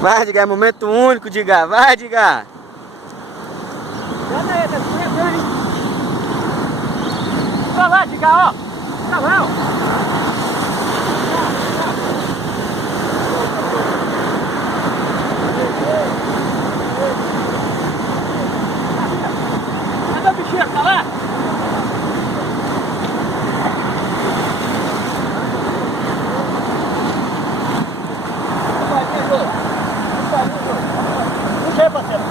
Vai, Edgar, é momento único, Edgar. Vai, Edgar. Anda aí, tá escorregando, hein? Pra lá, Edgar, ó. Pra lá, ó. Anda o bichinho, pra lá. Puxa aí, parceiro.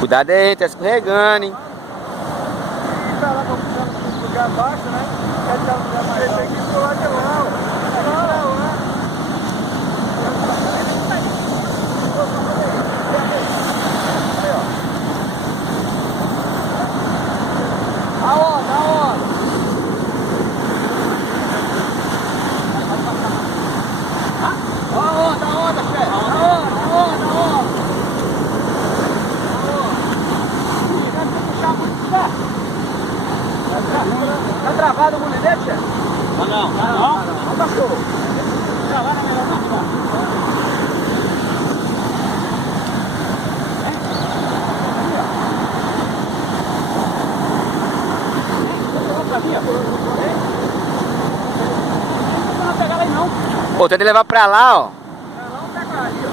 Cuidado aí, tá escorregando, hein? Tá lá pra puxar no lugar baixo, né? Quer tirar no lugar mais alto. Esse aqui ficou lá de lá, ó. Tá travado o molinete, chefe? Não, não. Não passou. Travado é melhor não. Não pegar lá aí não. Pô, tem que levar pra lá, ó. Pra lá ou pra cá ali, ó.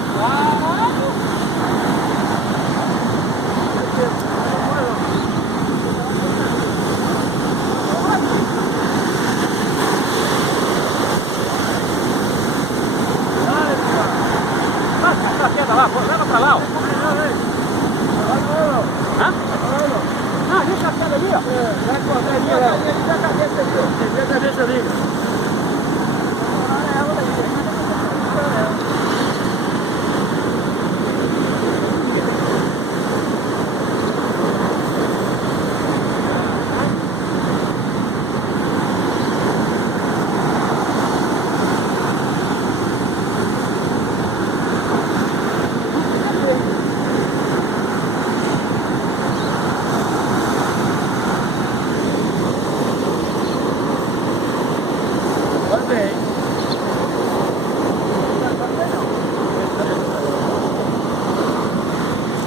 Leva pra lá, ó. Hã? Ah, deixa a pedra ali, ó. Vai cortar ali, ó. Deixa a cabeça ali, ó. Deixa a cabeça ali.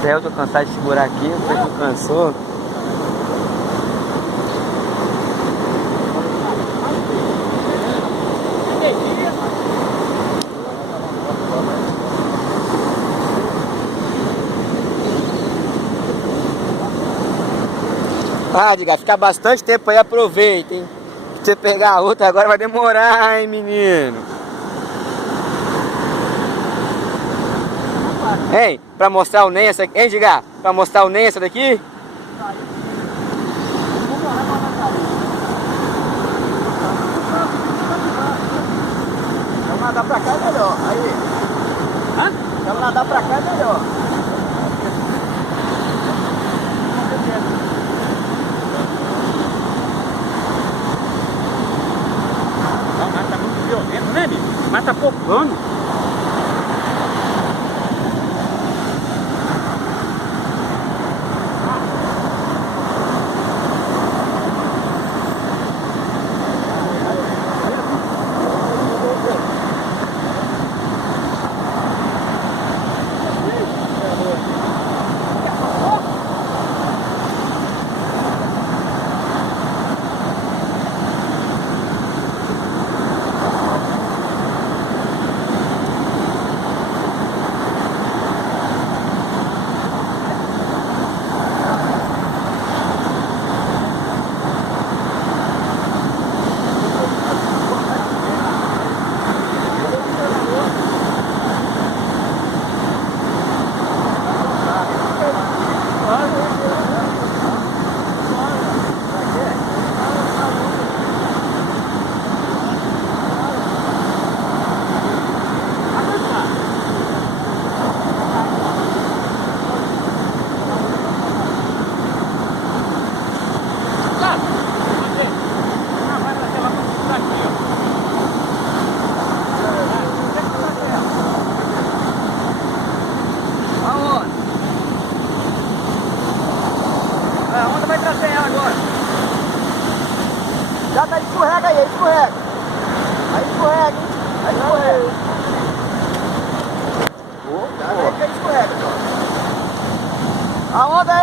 Até eu tô cansado de segurar aqui, você não cansou. Ah, Edgar, ficar bastante tempo aí, aproveita, hein? Se você pegar a outra agora vai demorar, hein, menino? Hein, pra mostrar o NEM essa aqui, hein, Edgar? Pra mostrar o NEM essa daqui? Vamos nadar pra cá é melhor. Aí. Hã? Vamos nadar pra cá é melhor. Não, mas tá muito violento, né, amigo? Mas tá popando.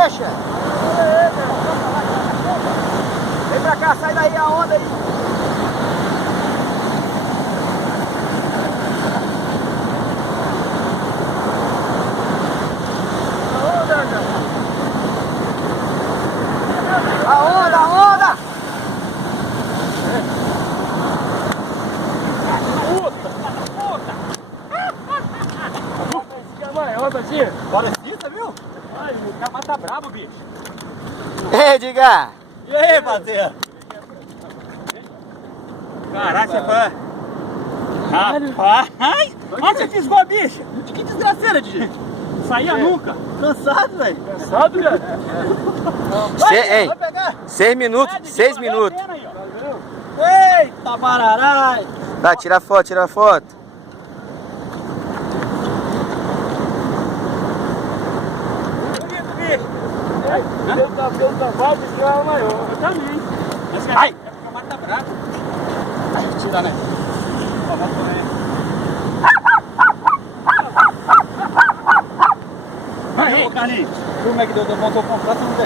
fecha. Vem pra cá, sai daí a onda aí. A onda, a onda! Bora sim, tá viu? Ai, o cara tá brabo, bicho. Ei, Edgar! E aí, parceiro? Caralho, você foi... Rapaz! Onde você fisgou a bicha? Que desgraceira, DJ. Saía nunca. Cansado, velho. Cansado, velho? Ei, 6 minutos, 6 minutos. Eita, bararai! Tá, tira a foto, tira a foto. Bonito, bicho. Eu tá mais de carro maior. Eu também. Ai! É porque o mato tá bravo. Tira, né? Ó, vai correr. Aí, ô Carlinhos, como é que deu? Montou o contrato, não tem?